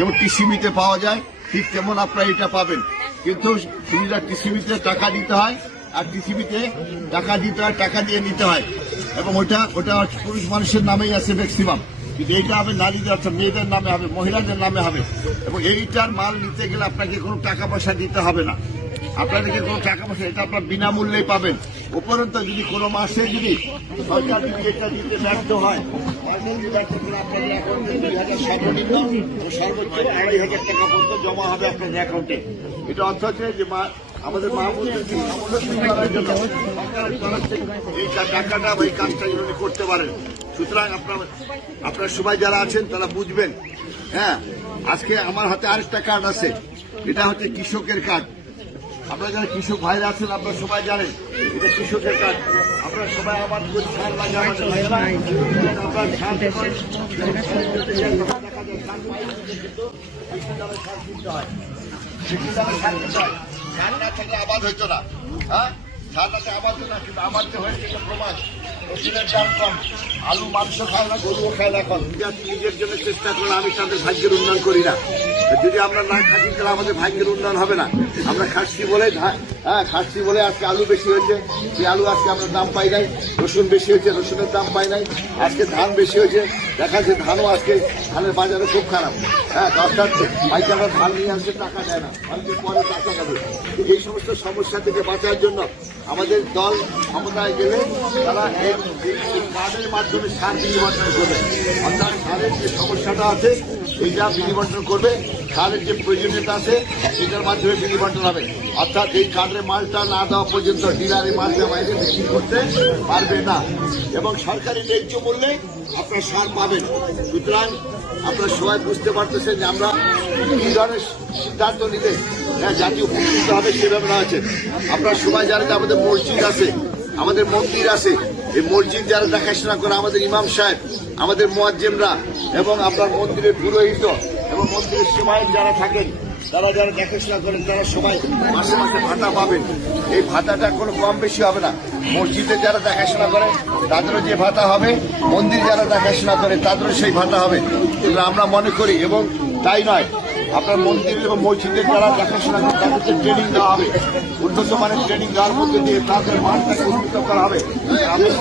যেমন টিসিবিতে পাওয়া যায়, ঠিক তেমন আপনারা এটা পাবেন। কিন্তু সুবিধা টিসিবিতে টাকা দিতে হয়, আর টিসিবিতে টাকা দিতে হয়, টাকা দিয়ে নিতে হয়। এবং ওটা ওটা পুরুষ মানুষের নামেই আছে ম্যাক্সিমাম কিন্তু এইটা হবে নারীদের, অর্থাৎ মেয়েদের নামে হবে, মহিলাদের নামে হবে। এবং এইটার মাল নিতে গেলে আপনাকে কোনো টাকা পয়সা দিতে হবে না। আপনাদেরকে কোনো টাকা পয়সা, এটা আপনার বিনামূল্যেই পাবেন। উপরন্ত যদি কোনো মাসে যদি সরকার যদি এটা দিতে ব্যর্থ হয় হাজার টাকা পর্যন্ত জমা হবে আপনাদের অ্যাকাউন্টে এটা অর্থ যে আমাদের মা এই টাকাটা বা এই কাজটা যেন করতে পারেন সুতরাং আপনার আপনার সবাই যারা আছেন তারা বুঝবেন হ্যাঁ আজকে আমার হাতে আরেকটা কার্ড আছে এটা হচ্ছে কৃষকের কার্ড আপনারা যারা কৃষক ভাইরা আছেন, আপনারা সবাই জানেন, এটা কৃষকের কাজ। আপনারা সবাই আমার না থাকলে আবাদ না। হ্যাঁ? আবাদ হতো না, কিন্তু প্রমাণ। কম আলু, মাংস খায় না, গরুও খায় না এখন। নিজের জন্য চেষ্টা করেন, আমি তাদের ভাগ্যের উন্নয়ন করি না। যদি আমরা না খাচ্ছি তাহলে আমাদের ভাগ্যের উন্নয়ন হবে না। আমরা খাচ্ছি বলে হ্যাঁ খাচ্ছি বলে আজকে আলু বেশি হয়েছে। সেই আলু আজকে আমরা দাম পাই নাই, রসুন বেশি হয়েছে, রসুনের দাম পাই নাই। আজকে ধান বেশি হয়েছে, দেখা যাচ্ছে ধানও আজকে ধানের বাজারে খুব খারাপ। হ্যাঁ অর্থাৎ পাইকাররা ধান নিয়ে আসছে টাকা দেয় না। অনেকদিন পরে টাকা দেবে এই সমস্ত সমস্যা থেকে বাঁচার জন্য আমাদের দল ক্ষমতায় গেলে তারা কার্ডের মাধ্যমে সার বিনিবন্টন করবে অর্থাৎ সারের যে সমস্যাটা আছে এইটা বিনিবন্টন করবে। সারের যে প্রয়োজনীয়তা আছে সেটার মাধ্যমে বিনিবন্টন হবে। অর্থাৎ এই কার্ডের মালটা না দেওয়া পর্যন্ত ডিলারের মালটা বাইরে বিক্রি করতে পারবে না। এবং সরকারি ন্যায্য মূল্যে আপনার সার পাবেন। সুতরাং আপনারা সবাই বুঝতে পারতেছেন যে আমরা কি ধরনের সিদ্ধান্ত নিতে হ্যাঁ, জাতীয় উপকৃত হবে সেভাবে না আছে আপনারা সবাই জানেন যে আমাদের মসজিদ আছে। আমাদের মন্দির আছে। এই মসজিদ যারা দেখাশোনা করে, আমাদের ইমাম সাহেব, আমাদের মোয়াজ্জেমরা এবং আপনার মন্দিরের পুরোহিত এবং মন্দিরের সেবায়ক যারা থাকেন, তারা যারা দেখাশোনা করেন, তারা সবাই মাসে মাসে ভাতা পাবেন। এই ভাতাটা কোনো কম বেশি হবে না। মসজিদে যারা দেখাশোনা করে, তাদেরও যে ভাতা হবে, মন্দির যারা দেখাশোনা করে, তাদেরও সেই ভাতা হবে। আমরা মনে করি এবং তাই নয়। আপনার মন্দির এবং মসজিদের যারা দেখাশোনা করে তাদেরকে ট্রেনিং দেওয়া হবে। উন্নত মানের ট্রেনিং দেওয়ার মধ্যে দিয়ে তাদের মানটাকে উন্নত করা হবে। আমাদের